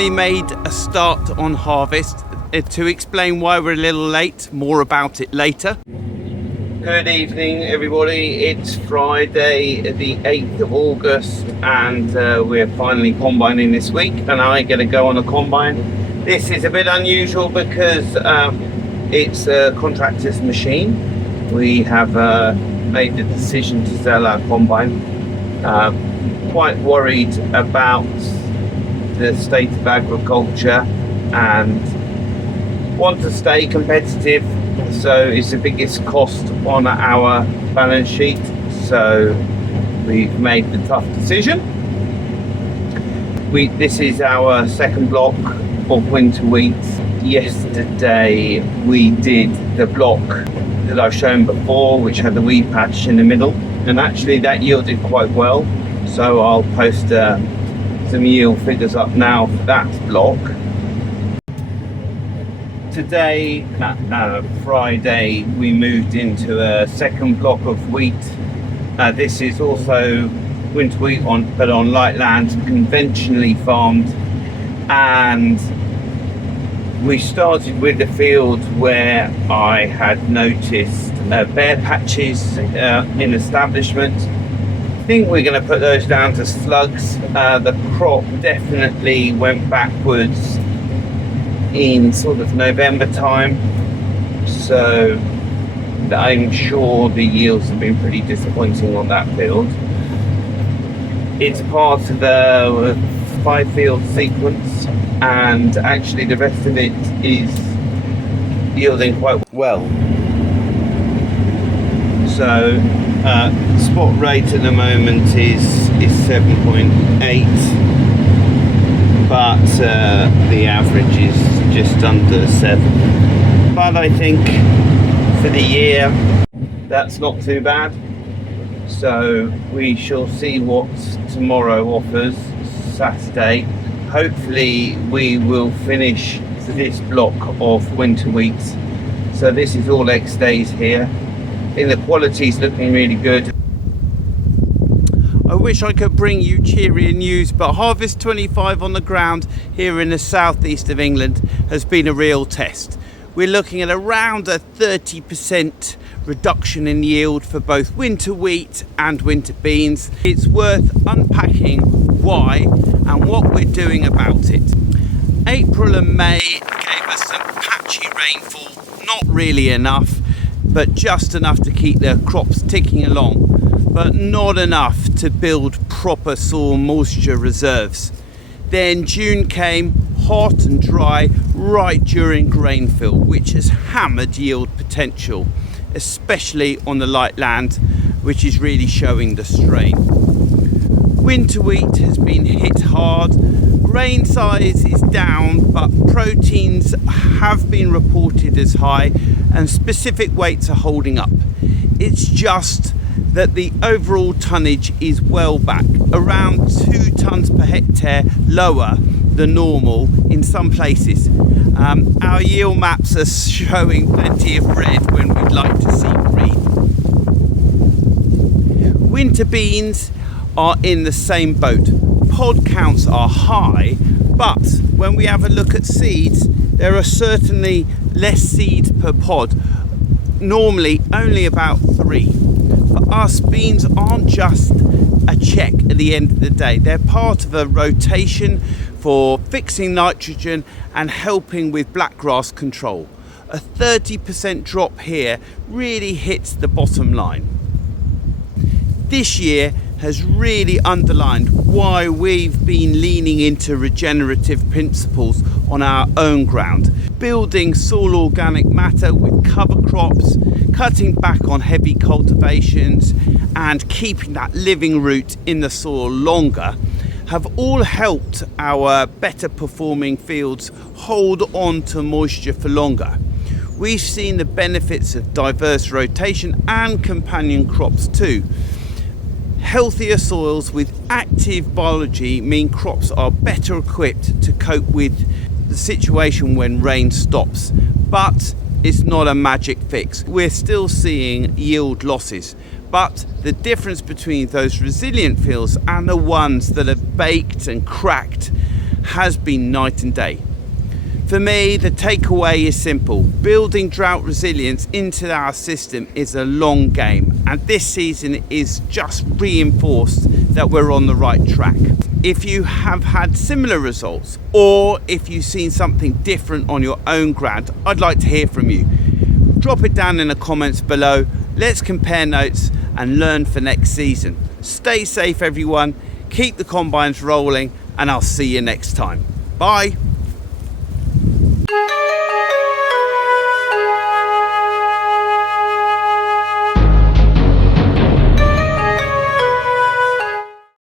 finally made a start on harvest. To explain why we're a little late, more about it later. Good evening everybody, it's Friday the 8th of August and we're finally combining this week and I'm going to go on a combine. This is a bit unusual because it's a contractor's machine. We have made the decision to sell our combine. Quite worried about the state of agriculture and want to stay competitive, so it's the biggest cost on our balance sheet, so we've made the tough decision. This is our second block of winter wheat. Yesterday we did the block that I've shown before, which had the weed patch in the middle, and actually that yielded quite well, so I'll post some yield figures up now for that block. Today, Friday, we moved into a second block of wheat. This is also winter wheat but on light land, conventionally farmed. And we started with the field where I had noticed bare patches in establishment. I think we're going to put those down to slugs. The crop definitely went backwards in sort of November time, so I'm sure the yields have been pretty disappointing on that field. It's part of the 5-field sequence and actually the rest of it is yielding quite well. So spot rate at the moment is 7.8, but the average is just under 7. But I think for the year that's not too bad, so we shall see what tomorrow offers, Saturday. Hopefully we will finish this block of winter wheat. So this is all X days here. I think the quality is looking really good. I wish I could bring you cheerier news, but Harvest 25 on the ground here in the southeast of England has been a real test. We're looking at around a 30% reduction in yield for both winter wheat and winter beans. It's worth unpacking why and what we're doing about it. April and May gave us some patchy rainfall, not really enough, but just enough to keep the crops ticking along, but not enough to build proper soil moisture reserves. Then June came, hot and dry, right during grain fill, which has hammered yield potential, especially on the light land, which is really showing the strain. Winter wheat has been hit hard. Grain size is down, but proteins have been reported as high and specific weights are holding up. It's just that the overall tonnage is well back, around 2 tonnes per hectare lower than normal in some places. Our yield maps are showing plenty of red when we'd like to see green. Winter beans are in the same boat. Pod counts are high, but when we have a look at seeds, there are certainly less seeds per pod, normally only about 3. For us, beans aren't just a check at the end of the day. They're part of a rotation for fixing nitrogen and helping with blackgrass control. A 30% drop here really hits the bottom line. This year has really underlined why we've been leaning into regenerative principles on our own ground, building soil organic matter with cover crops, cutting back on heavy cultivations and keeping that living root in the soil longer, have all helped our better performing fields hold on to moisture for longer. We've seen the benefits of diverse rotation and companion crops too. Healthier soils with active biology mean crops are better equipped to cope with the situation when rain stops, but it's not a magic fix. We're still seeing yield losses, but the difference between those resilient fields and the ones that are baked and cracked has been night and day. For me, the takeaway is simple. Building drought resilience into our system is a long game, and this season is just reinforced that we're on the right track. If you have had similar results, or if you've seen something different on your own grant, I'd like to hear from you. Drop it down in the comments below. Let's compare notes and learn for next season. Stay safe, everyone. Keep the combines rolling, and I'll see you next time. Bye.